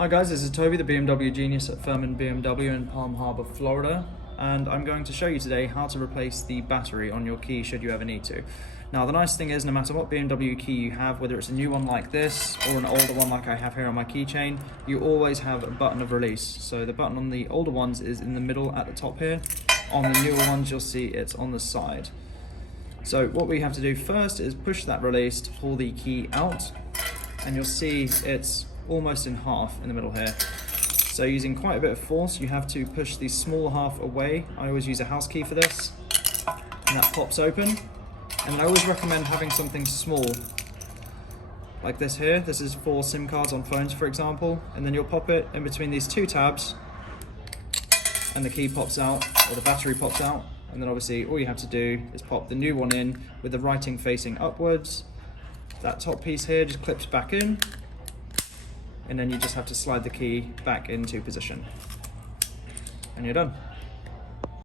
Hi guys, this is Toby, the BMW genius at Ferman BMW in Palm Harbor, Florida, and I'm going to show you today how to replace the battery on your key should you ever need to. Now the nice thing is, no matter what BMW key you have, whether it's a new one like this or an older one like I have here on my keychain, you always have a button of release. So the button on the older ones is in the middle at the top here. On the newer ones you'll see it's on the side. So what we have to do first is push that release to pull the key out, and you'll see it's almost in half in the middle here. So using quite a bit of force, you have to push the small half away. I always use a house key for this, and that pops open. And I always recommend having something small like this here. This is for SIM cards on phones, for example, and then you'll pop it in between these two tabs and the key pops out, or the battery pops out, and then obviously all you have to do is pop the new one in with the writing facing upwards. That top piece here just clips back in, and then you just have to slide the key back into position, and you're done.